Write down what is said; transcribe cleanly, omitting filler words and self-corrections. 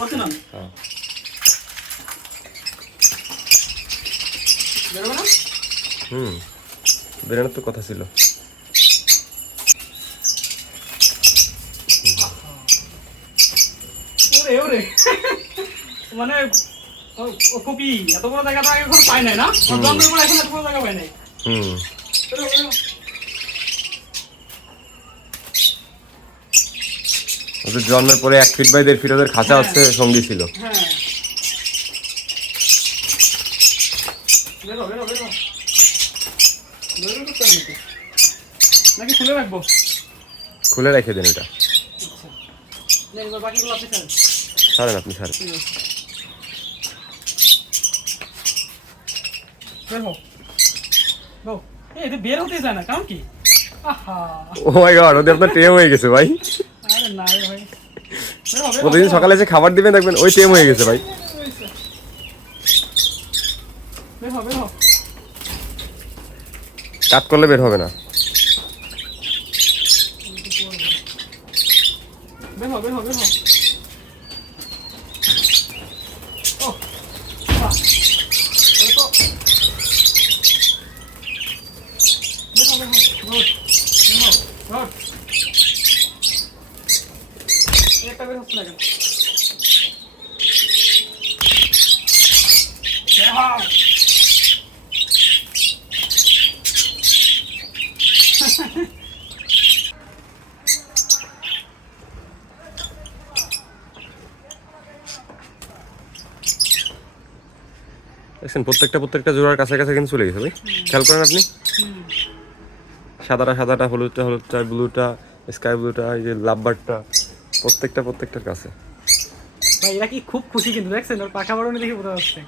কত না হ্যাঁ বেরোবে না বেরোনোর তো কথা ছিল। ওরে ওরে মানে ও কপি এত বড় জায়গাটা আগে এখন পায় নাই না জন্মের পর এখন এত বড় জায়গা পায় নাই ওদের জন্মের পরে 1 ফিট বাই 1.5 ফিট ওদের খাঁচা হচ্ছে সঙ্গী ছিল। হ্যাঁ বেরো বেরো বেরো বেরো তো নাকি খুলে রাখবো? খুলে রেখে দেন এটা। আচ্ছা নেই বাকিগুলো আপনি ছাড়েন। ছাড়েন আপনি ছাড়েন। বের হো গো এই বের হতে যায় না কারণ কি? আহা ও মাই গড ওদের আপনার টেম হয়ে গেছে ভাই। আরে না রে ভাই বের হো প্রতিদিন সকালে যে খাবার দিবেন দেখবেন ওই টেম হয়ে গেছে ভাই। বের হো বের হো কাট করলে বের হবে না। বের হো বের হো বের হো ও বাহ এই তো বের হো বের হো গুড বের হো গুড একটা বের হচ্ছে না কেন? বের হো দেখছেন প্রত্যেকটা জোড়ার কাছাকাছি কিন্তু চলে গেছে ভাই। খেয়াল করেন আপনি সাদাটা হলুদটা ব্লুটা স্কাই ব্লুটা এই যে লাভবার্ডটা প্রত্যেকটার কাছে। ভাই এরা কি খুব খুশি কিন্তু দেখছেন ওর পাখা বাড়ানো দেখে বোঝা যাচ্ছে।